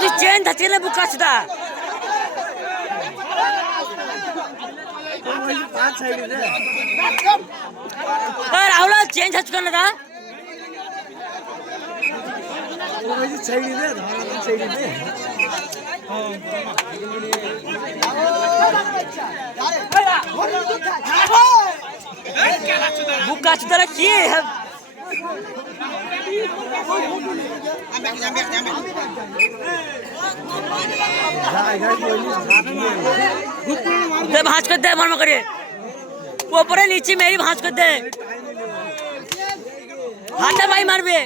তুই চেন থাকছে না বুক আছে তা রাহুল চেঞ্জ হচ্ছে কেন দা বুক আছে তারা কি भांज कर दे मर करे ऊपर नीचे मेरी भांज कर दे हाथ भाई मारबे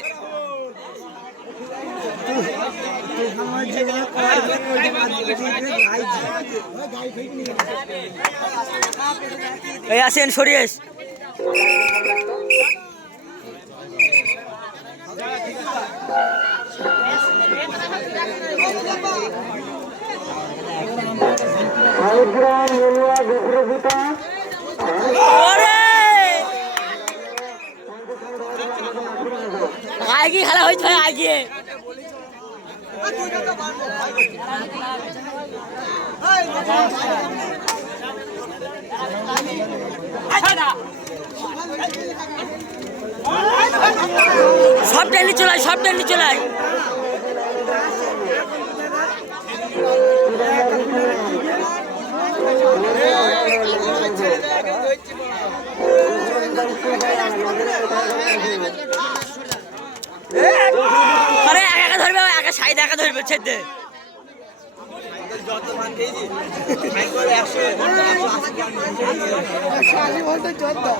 यासीन सरियस आएगी खेला हो आएगी सब टेली चलाई सब टेली चलाई अरे एका धरबे एका साइड एका धरबे ছেদ দে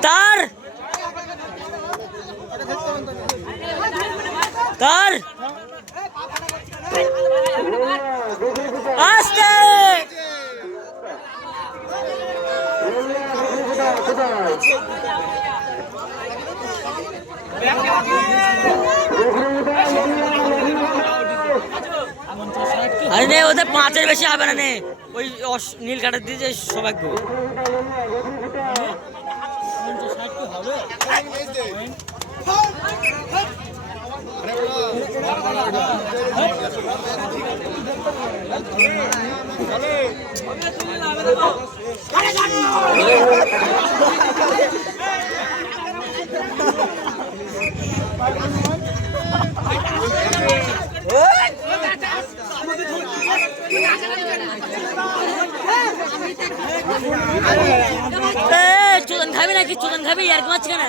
तार तार आस्ते अरे नहीं ওদের পাঁচের বেশি হবে না নে ওই নীল কাটার দিয়ে যে সবাইকে চুদন খাবি নাকি চুদন খাবি আর মাছ কেন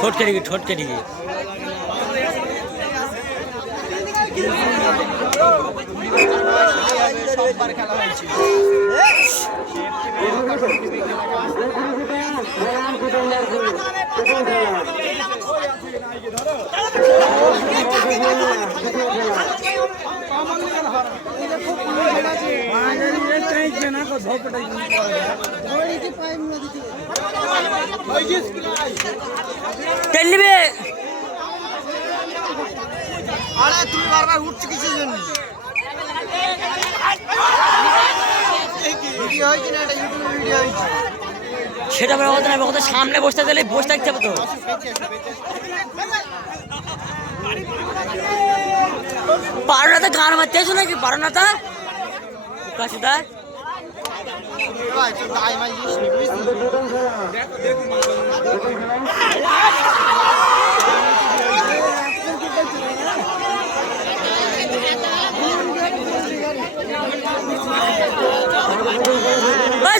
ঠোঁট কেটে ঠোঁট কেটে টেলিবে আরে তুই বারবার উঠছিস কিসের জন্য ভিডিও হইছে না এটা ইউটিউব ভিডিও হইছে সেটা বড় কথা না কথা সামনে বসতে দিলে বসে থাকতে হবে তো পারনাটা গান মারতেছ নাকি পারনাটা কাছেটা ভাই তো দাই মাই জিনিস নি বুঝছিস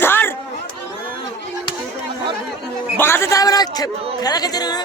ধর বাঁধাতে হবে না খেলা খেলছে না